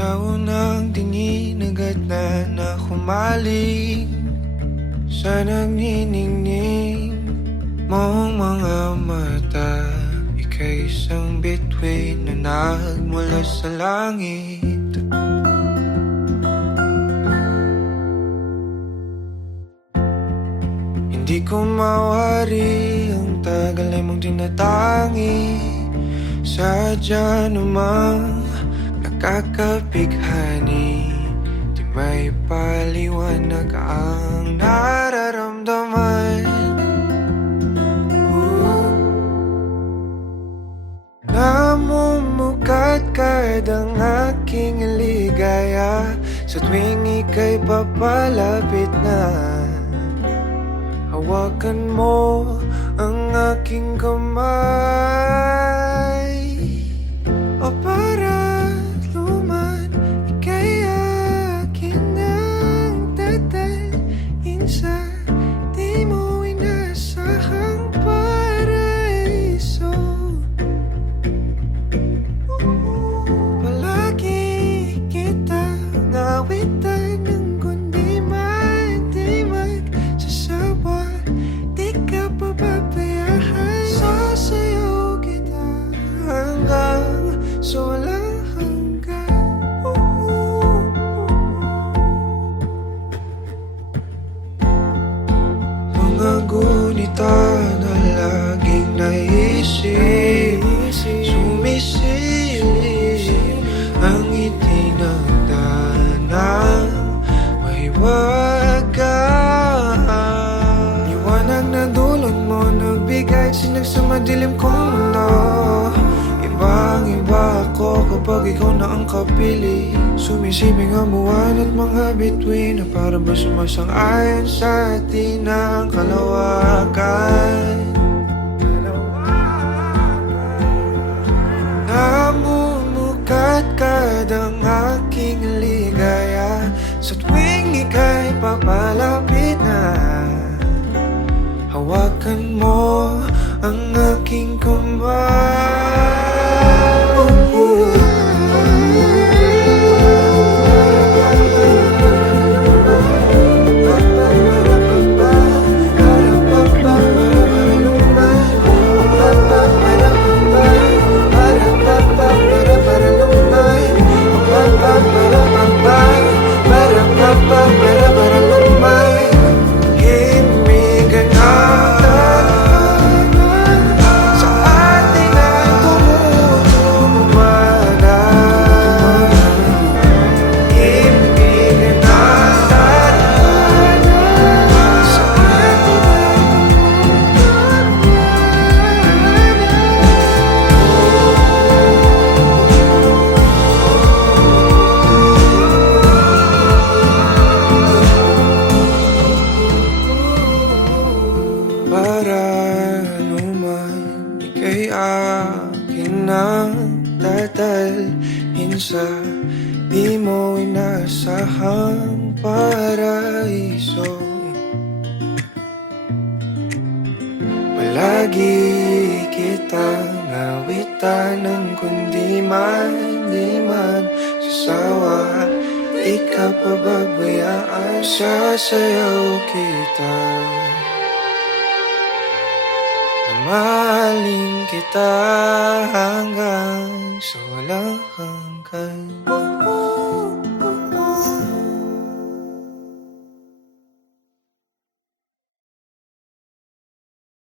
Sa unang tingin agad na humaling sa nagniningning mong mga mata. Ika'y isang bituin na nagmula sa langit. Hindi ko mawari ang tagal ay mong tinatangi. Sadya namang nakakapighani, di may paliwanag ang nararamdaman. Namumukat kadang aking ligaya sa tuwing ika'y papalapit na. Hawakan mo ang aking kamay, o para't luman, ika'y akin ang tatalhin sa di mo inasahang paraiso. Palagi kitang awitan ng kundi man di magsasawa. Di ka pababayaan, sasayaw kita hanggang sa walang hanggan. Mga gunita na laging naisip, sumisilip ang ngiti ng tanang may wagas. Liwanag na dulot mo, nagbigay sinag sa madilim kong mundo. Ibang-iba ako kapag ikaw na ang kapili. Sumisibing ang buwan at mga bituin na para ba sumasang-ayon sa atin ang kalawakan. Namumukat kadang aking ligaya sa tuwing ika'y papalapit na. Hawakan mo ang aking kamay. Para anuman, ika'y akin ang tatalhin sa di mo inasahang paraiso. Palagi kitang awitan ng kundi man di man sasawa. Di ka pababayaan, sasayaw kita. Mahalin kita hanggang sa walang hanggan.